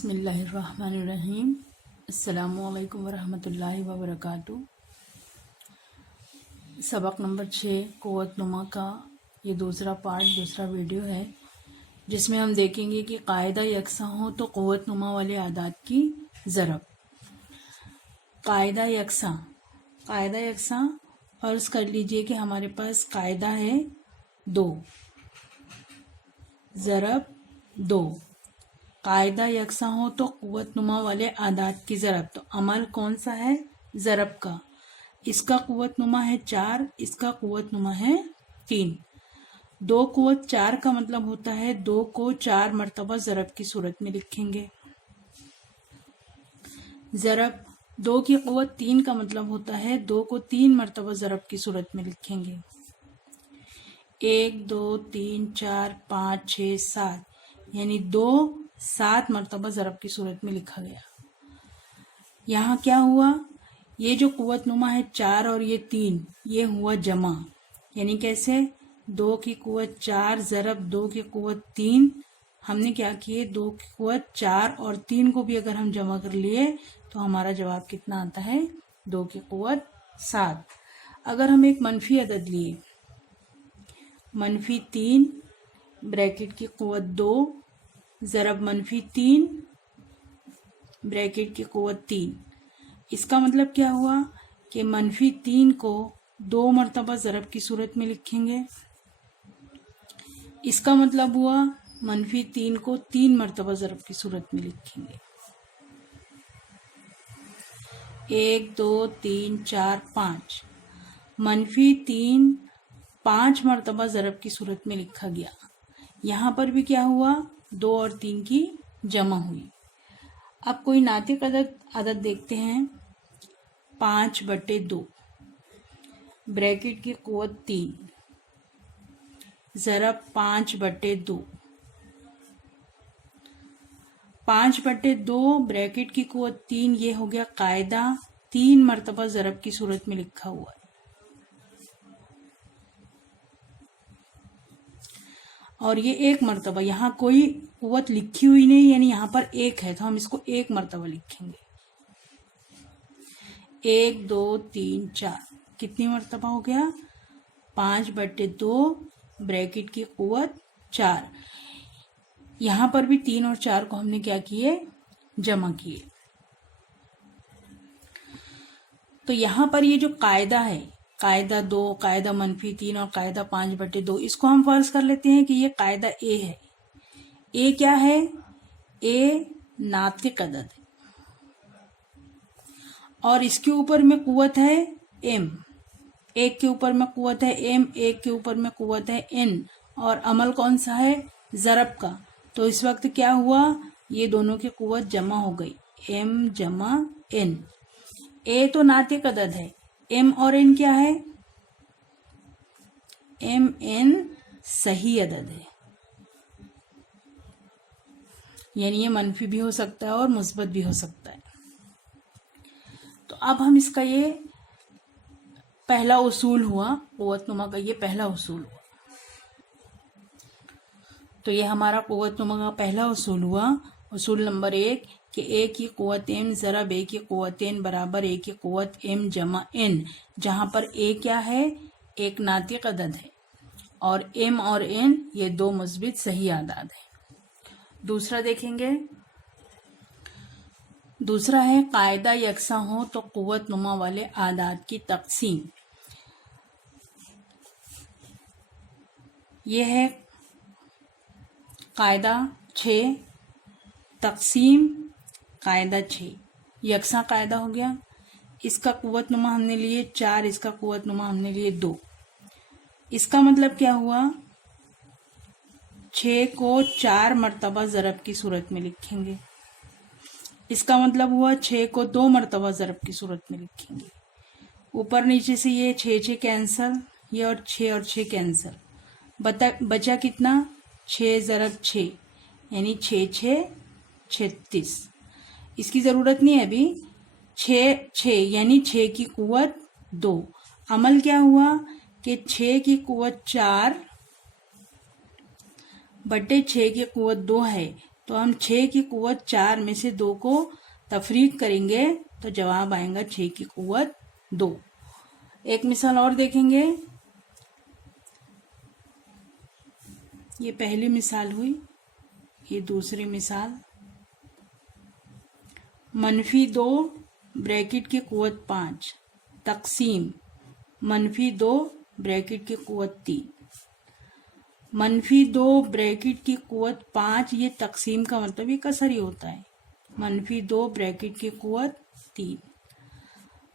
बिस्मिल्लाहिर्रहमानिर्रहीम। अस्सलामुअलैकुम वरहमतुल्लाहि वबरकातुहू। सबक नंबर 6 क़ुव्वतनुमा का ये दूसरा वीडियो है, जिसमें हम देखेंगे कि कायदा यकसा हो तो क़ुव्वतनुमा वाले आदाद की ज़रब। कायदा यकसा फ़र्ज़ कर लीजिए कि हमारे पास कायदा है 2 ज़रब 2। कायदा यकसा हो तो क़ुव्वतनुमा वाले आदाद की ज़रब। तो अमल कौन सा है? ज़रब का। इसका क़ुव्वतनुमा है 4, इसका क़ुव्वतनुमा है 3। 2 क़ुव्वत 4 का मतलब होता है 2 को 4 मरतबा ज़रब की सूरत में लिखेंगे। ज़रब 2 की क़ुव्वत 3 का मतलब होता है 2 को 3 मरतबा ज़रब की सूरत में लिखेंगे। 1 2 3 4 5 6 7 यानी 2 7 मरतबा ज़रब की सूरत में लिखा गया। यहाँ क्या हुआ? ये जो क़ुव्वतनुमा है 4 और ये 3, ये हुआ जमा। यानी कैसे? 2 की क़ुव्वत 4 ज़रब 2 की क़ुव्वत 3। हमने क्या किए? 2 की क़ुव्वत 4 और 3 को भी अगर हम जमा कर लिए तो हमारा जवाब कितना आता है? 2 की क़ुव्वत 7। अगर हम एक मनफी अदद लिए, -3 ब्रैकेट की क़ुव्वत 2 ज़रब -3 ब्रैकेट की क़ुव्वत 3। इसका मतलब क्या हुआ कि -3 को 2 मरतबा ज़रब की सूरत में लिखेंगे। इसका मतलब हुआ -3 को 3 मरतबा ज़रब की सूरत में लिखेंगे। 1 2 3 4 5 -3 5 मरतबा ज़रब की सूरत में लिखा गया। यहाँ पर भी क्या हुआ? 2 और 3 की जमा हुई। अब कोई नातिक अदद देखते हैं। 5/2 ब्रैकेट की क़ुव्वत 3 ज़रब 5/2। 5/2 ब्रैकेट की क़ुव्वत 3 ये हो गया कायदा 3 मरतबा ज़रब की सूरत में लिखा हुआ है। और ये 1 मरतबा, यहाँ कोई क़ुव्वत लिखी हुई नहीं, यानी यहाँ पर 1 है तो हम इसको 1 मरतबा लिखेंगे। 1 2 3 4 कितनी मरतबा हो गया? 5/2 ब्रैकेट की क़ुव्वत 4। यहाँ पर भी 3 और 4 को हमने क्या किए? जमा किए। तो यहाँ पर ये जो कायदा है, कायदा 2, कायदा -3 और कायदा 5/2, इसको हम फर्ज कर लेते हैं कि ये कायदा ए है। ए क्या है? ए नातिक अदद है और इसके ऊपर में क़ुव्वत है m। 1 के ऊपर में क़ुव्वत है m, 1 के ऊपर में क़ुव्वत है n, और अमल कौन सा है? ज़रब का। तो इस वक्त क्या हुआ? ये दोनों की क़ुव्वत जमा हो गई, m जमा n। a तो नातिक अदद है, m और n क्या है? m n सही अदद है, यानी ये मनफी भी हो सकता है और मुस्बत भी हो सकता है। तो अब हम इसका ये पहला उसूल हुआ, क़ुव्वतनुमा का ये पहला उसूल हुआ। तो ये हमारा क़ुव्वतनुमा का पहला उसूल हुआ। उसूल नंबर 1 कि a की क़ुव्वत m ज़रब a की क़ुव्वत n बराबर a की क़ुव्वत m जमा n, जहाँ पर a क्या है? एक नातिक अदद है और m और n ये 2 मुस्बित सही आदाद है। दूसरा देखेंगे। दूसरा है कायदा यकसा हो तो क़ुव्वतनुमा वाले आदाद की तक़सीम। ये है कायदा 6 तक़सीम कायदा 6 यकसा कायदा हो गया। इसका क़ुव्वतनुमा हमने लिए 4, इसका क़ुव्वतनुमा हमने लिए 2। इसका मतलब क्या हुआ? 6 को 4 मरतबा ज़रब की सूरत में लिखेंगे। इसका मतलब हुआ 6 को 2 मरतबा ज़रब की सूरत में लिखेंगे। ऊपर नीचे से ये 6 कैंसल, ये और 6 कैंसल, बचा कितना? 6 ज़रब 6 यानी 6 36। इसकी ज़रूरत नहीं है अभी। 6 यानी 6 की क़ुव्वत 2। अमल क्या हुआ कि 6 की क़ुव्वत 4/6 की क़ुव्वत 2 है, तो हम 6 की कुव्वत 4 में से 2 को तफरीक करेंगे तो जवाब आएगा 6 की कुव्वत 2। एक मिसाल और देखेंगे। ये पहली मिसाल हुई, ये दूसरी मिसाल। -2 ब्रैकेट की कुव्वत 5 तकसीम -2 ब्रैकेट की कुव्वत 3। -2 ब्रैकेट की कुव्वत 5 ये तकसीम का मतलब ये कसर ही होता है। -2 ब्रैकेट की कुव्वत 3।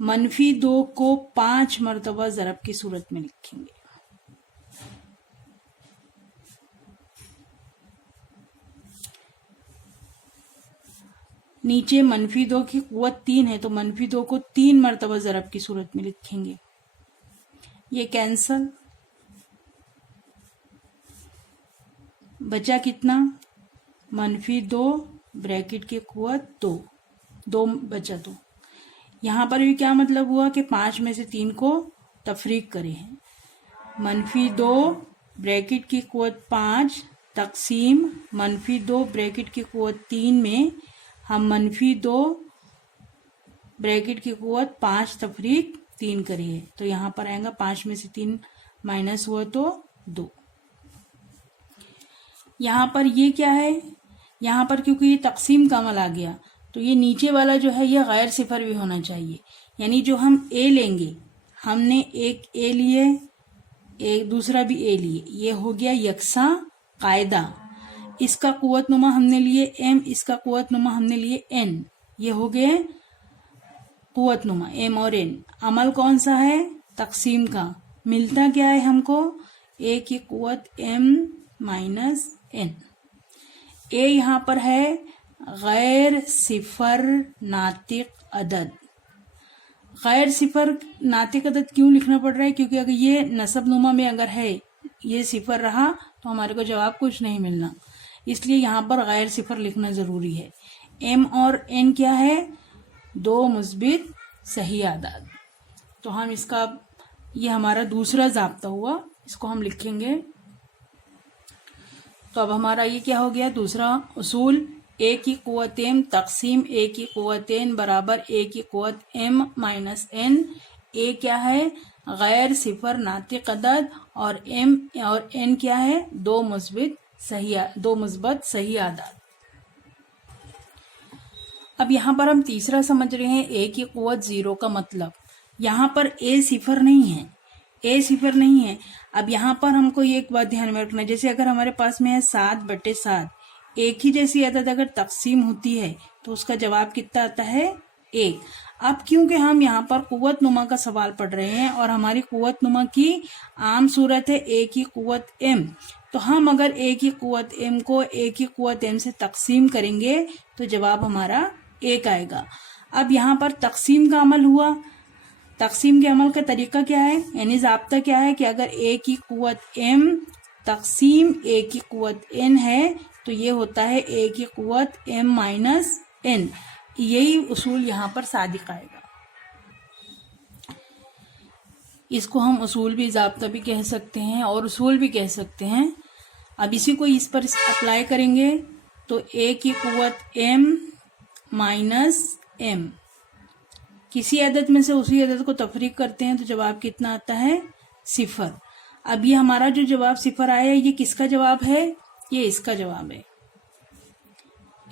-2 को 5 मरतबा ज़रब की सूरत में लिखेंगे। नीचे -2 की कुव्वत 3 है तो -2 को 3 मरतबा ज़रब की सूरत में लिखेंगे। ये कैंसल, बचा कितना? -2 ब्रैकेट की कुव्वत 2 बचा 2। यहाँ पर भी क्या मतलब हुआ कि 5 में से 3 को तफरीक करे हैं। -2 ब्रैकेट की कुव्वत 5 तकसीम -2 ब्रैकेट की कुव्वत 3 में हम -2 ब्रैकेट की कुव्वत 5 तफरीक 3 करिए तो यहाँ पर आएगा 5 में से 3 माइनस हुआ तो 2। यहाँ पर ये क्या है? यहाँ पर क्योंकि ये तकसीम का अमल आ गया तो ये नीचे वाला जो है ये गैर सिफर भी होना चाहिए। यानी जो हम ए लेंगे, हमने एक ए लिए, एक दूसरा भी ए लिए, ये हो गया यकसा कायदा। इसका कुव्वत नुमा हमने लिए एम, इसका कुव्वत नुमा हमने लिए एन, ये हो गए कुव्वत नुमा एम और एन। अमल कौन सा है? तकसीम का। मिलता क्या है हमको? ए की कुव्वत एम माइनस एन। ए यहाँ पर है गैर सिफर नातिक अदद। गैर सिफर नातिक अदद क्यों लिखना पड़ रहा है? क्योंकि अगर ये नसब नुमा में अगर है ये सिफर रहा तो हमारे को जवाब कुछ नहीं मिलना, इसलिए यहाँ पर गैर सिफर लिखना जरूरी है। एम और एन क्या है? 2 मुस्बित सही आदाद। तो हम इसका, ये हमारा दूसरा ज़ाब्ता हुआ, इसको हम लिखेंगे। तो अब हमारा ये क्या हो गया? दूसरा उसूल, ए की कुव्वत एम तकसीम ए की कुव्वत एन बराबर ए की कुव्वत एम माइनस एन। ए क्या है? गैर सिफर नातिक अदद और एम और एन क्या है? 2 मुस्बत सही आदाद। अब यहाँ पर हम तीसरा समझ रहे हैं, ए की कुव्वत 0 का मतलब। यहाँ पर ए सिफर नहीं है, ए सिफर नहीं है। अब यहाँ पर हमको ये एक बात ध्यान में रखना, जैसे अगर हमारे पास में है 7/7, एक ही जैसी अदद अगर तकसीम होती है तो उसका जवाब कितना आता है? 1। अब क्योंकि हम यहाँ पर कुव्वत नुमा का सवाल पढ़ रहे हैं और हमारी कुव्वत नुमा की आम सूरत है ए की कुव्वत एम, तो हम अगर ए की कुव्वत एम को ए की कुव्वत एम से तकसीम करेंगे तो जवाब हमारा 1 आएगा। अब यहाँ पर तकसीम का अमल हुआ। तकसीम के अमल का तरीका क्या है? यानी ज़ाब्ता क्या है कि अगर ए की कुव्वत एम तकसीम ए की कुव्वत एन है तो ये होता है ए की कुव्वत एम माइनस एन। यही उसूल यहाँ पर सादिक आएगा। इसको हम उसूल भी, ज़ाब्ता भी कह सकते हैं और उसूल भी कह सकते हैं। अब इसी को इस पर अप्लाई करेंगे तो ए की कुव्वत एम माइनस एम, किसी अदद में से उसी अदद को तफरीक करते हैं तो जवाब कितना आता है? 0। अब ये हमारा जो जवाब 0 आया ये किसका जवाब है? ये इसका जवाब है,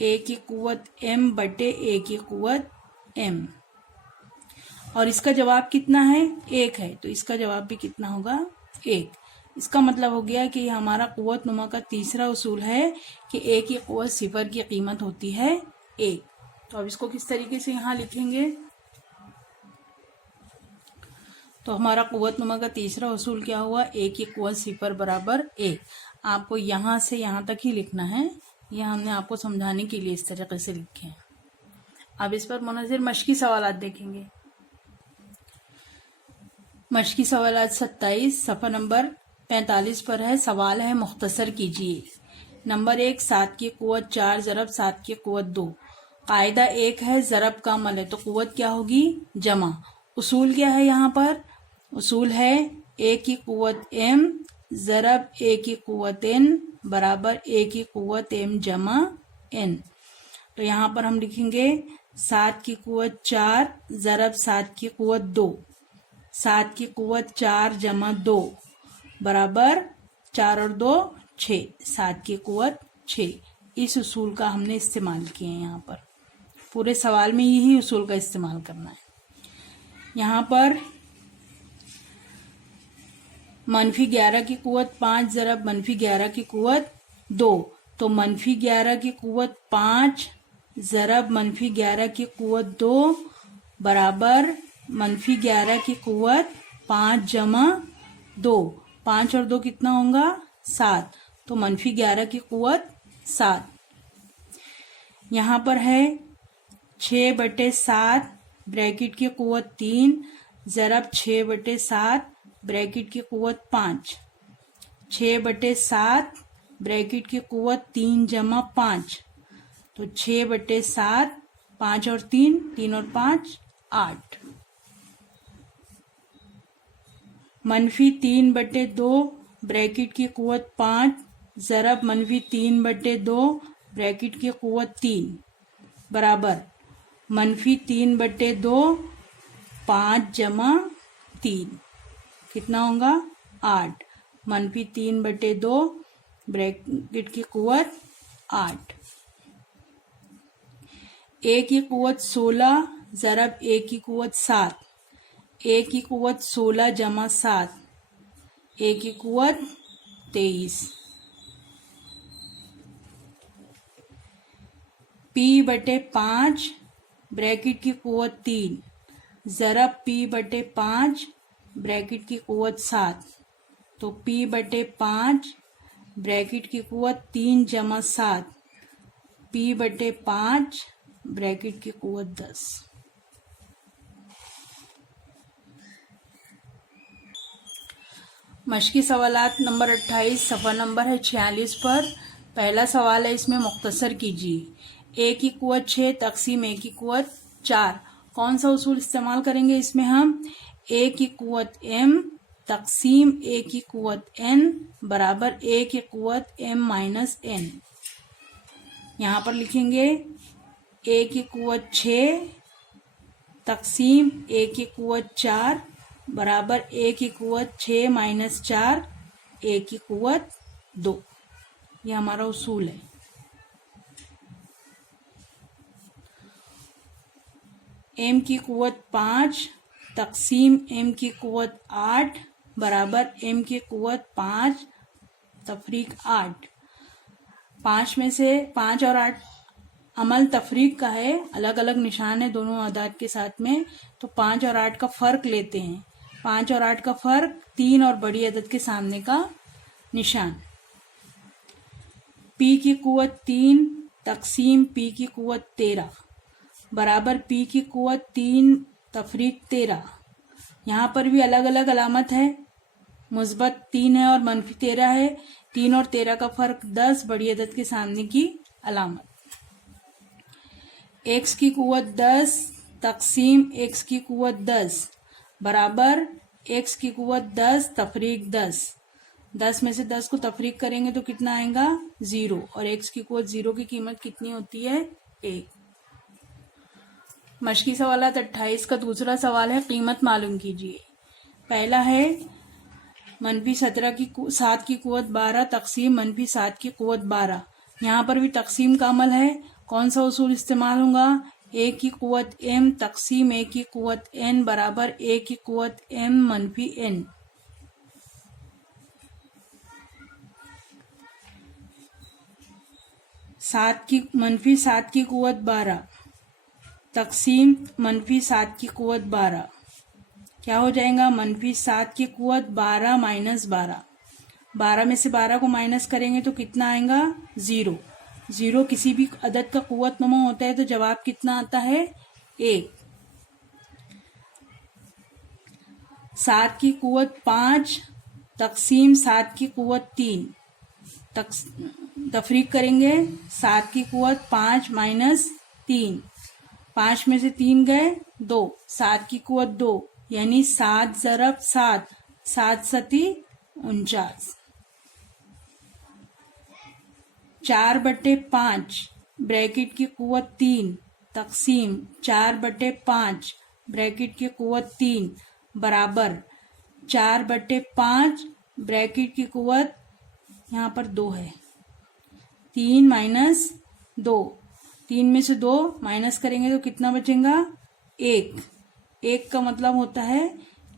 ए की कुव्वत एम बटे ए की कुव्वत एम। और इसका जवाब कितना है? 1 है, तो इसका जवाब भी कितना होगा? 1। इसका मतलब हो गया कि हमारा कुव्वत नुमा का तीसरा उसूल है कि ए की कुव्वत सिफर की कीमत होती है 1। तो अब इसको किस तरीके से यहाँ लिखेंगे? तो हमारा कुव्वत नुमा का तीसरा उसूल क्या हुआ? ए की कुव्वत सिफर बराबर 1। आपको यहाँ से यहाँ तक ही लिखना है, यह हमने आपको समझाने के लिए इस तरीके से लिखे हैं। अब इस पर मुनज़्ज़र मश्की सवालात देखेंगे। मश्की सवालात 27 सफ़ा नंबर 45 पर है। सवाल है, मुख्तसर कीजिए। नंबर 1, 7 की कुव्वत 4 ज़रब 7 की कुव्वत 2। कायदा 1 है, ज़रब का अमल है, तो कुव्वत क्या होगी? जमा। उसूल क्या है यहाँ पर? उसूल है ए की कुव्वत एम ज़रब ए की कुव्वत एन बराबर ए की कुव्वत एम जमा n। तो यहाँ पर हम लिखेंगे 7 की कुवत 4 ज़रब 7 की कुवत 2। 7 की कुवत 4 जमा 2 बराबर 4 और 2 6। 7 की कुवत 6। इस उसूल का हमने इस्तेमाल किया है। यहाँ पर पूरे सवाल में यही उसूल का इस्तेमाल करना है। यहाँ पर -11 की कुवत 5 ज़रब -11 की कुवत 2। तो -11 की कुवत 5 ज़रब -11 की कुवत 2 बराबर -11 की कुवत 5 जमा 2। 5 और 2 कितना होगा? 7। तो -11 की कुवत 7। यहाँ पर है 6/7 ब्रैकेट की कुवत 3 ज़रब 6/7 ब्रैकेट की कुवत 5। 6/7 ब्रैकेट की कुवत 3 जमा 5। तो 6/7 5 और 3 3 और 5 8। -3/2 ब्रैकेट की कुवत 5 ज़रब -3/2 ब्रैकेट की कुवत 3 बराबर -3/2 5 जमा 3 कितना होगा? 8। -3/2 ब्रैकेट की कुवत 8। a की कुवत 16 ज़रब a की कुवत 7। a की कुवत 16 जमा 7 a की कुवत 23। p/5 ब्रैकेट की कुवत 3 ज़रब p/5 ब्रैकेट की कुवत 7। तो p/5 ब्रैकेट की कुवत 3 जमा 7 p/5 ब्रैकेट की कुवत 10। मश्की सवालात नंबर 28 सफ़ा नंबर है 46 पर। पहला सवाल है, इसमें मुख्तसर कीजिए। a की कुवत 6 तक़सीम a की कुवत 4। कौन सा उसूल इस्तेमाल करेंगे इसमें हम? a की कुवत m तक़सीम a की कुवत n बराबर a की कुवत m माइनस n। यहाँ पर लिखेंगे a की कुवत 6 तक़सीम a की कुवत 4 बराबर a की कुवत 6 माइनस 4 a की कुवत 2। ये हमारा उसूल है। m की कुवत 5 तक़सीम m की कुवत 8 बराबर m की कुवत 5 तफरीक 8। 5 में से 5 और 8 अमल तफरीक का है, अलग अलग निशान है दोनों अदाद के साथ में। तो 5 और 8 का फ़र्क लेते हैं। 5 और 8 का फ़र्क 3 और बड़ी अदद के सामने का निशान। p की कुवत 3 तक़सीम p की कुवत 13 बराबर p की कुवत 3 तफरीक 13। यहाँ पर भी अलग अलग अलामत है, मुस्बत 3 है और मनफी 13 है। 3 और 13 का फ़र्क 10, बड़ी अदद के सामने की अलामत। x की कुवत 10 तक़सीम x की कुवत 10 बराबर x की कुवत 10 तफरीक 10। 10 में से 10 को तफरीक करेंगे तो कितना आएगा? 0। और x की कुवत 0 की कीमत कितनी होती है? 1। मश्की सवालात 28 का दूसरा सवाल है, कीमत मालूम कीजिए। पहला है -17 की 7 की कुवत 12 तक़सीम -7 की कुवत 12। यहाँ पर भी तक़सीम का अमल है। कौन सा उसूल इस्तेमाल होगा? a की कुवत m तक़सीम a की कुवत n बराबर a की कुवत m मनफी n। -7 की कुवत 12 तक़सीम -7 की कुवत 12 क्या हो जाएगा? -7 की कुवत 12 माइनस 12। 12 में से 12 को माइनस करेंगे तो कितना आएगा? 0। 0 किसी भी अदद का कुवत नुमा होता है तो जवाब कितना आता है? 1। 7 की कुवत 5 तक़सीम 7 की कुवत 3 तफरीक करेंगे। 7 की कुवत 5 माइनस 3। 5 में से 3 गए 2। 7 की कुवत 2 यानी 7 ज़रब 7 7 सती 49। 4/5 ब्रैकेट की कुव्वत 3 तकसीम 4/5 ब्रैकेट की कुव्वत 3 बराबर 4/5 ब्रैकेट की कुव्वत यहाँ पर 2 है, 3 माइनस 2, 3 में से 2 माइनस करेंगे तो कितना बचेगा? 1, 1 का मतलब होता है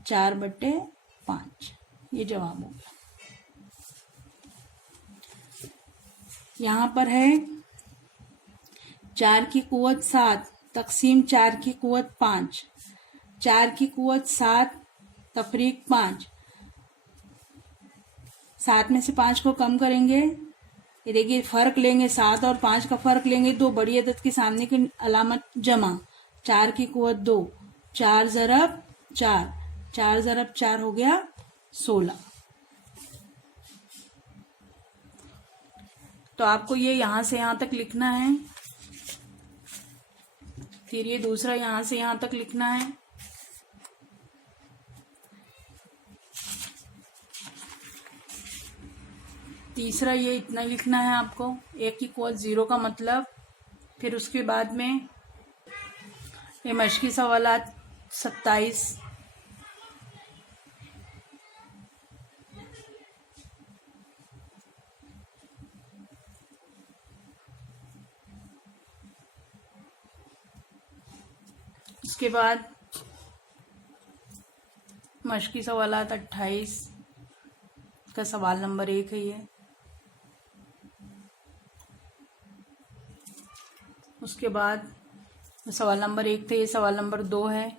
4/5। ये जवाब हो गया। यहाँ पर है 4 की कुव्वत 7 तकसीम 4 की कुव्वत 5, 4 की कुव्वत 7 तफरीक 5, 7 में से 5 को कम करेंगे, ये देखिए फर्क लेंगे, 7 और 5 का फर्क लेंगे तो बड़ी अदद के सामने की अलामत जमा, 4 की कुव्वत 2, 4 ज़रब 4, 4 ज़रब 4 हो गया 16। तो आपको ये यहां से यहां तक लिखना है, फिर ये दूसरा यहां से यहां तक लिखना है, तीसरा ये इतना लिखना है आपको, 1 की कुव्वत 0 का मतलब, फिर उसके बाद में ये मश्की सवालात 27, उसके बाद मश्की सवालात 28 का सवाल नंबर 1 है ये, उसके बाद सवाल नंबर 1 थे, ये सवाल नंबर 2 है,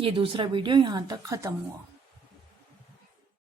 ये दूसरा वीडियो यहाँ तक खत्म हुआ।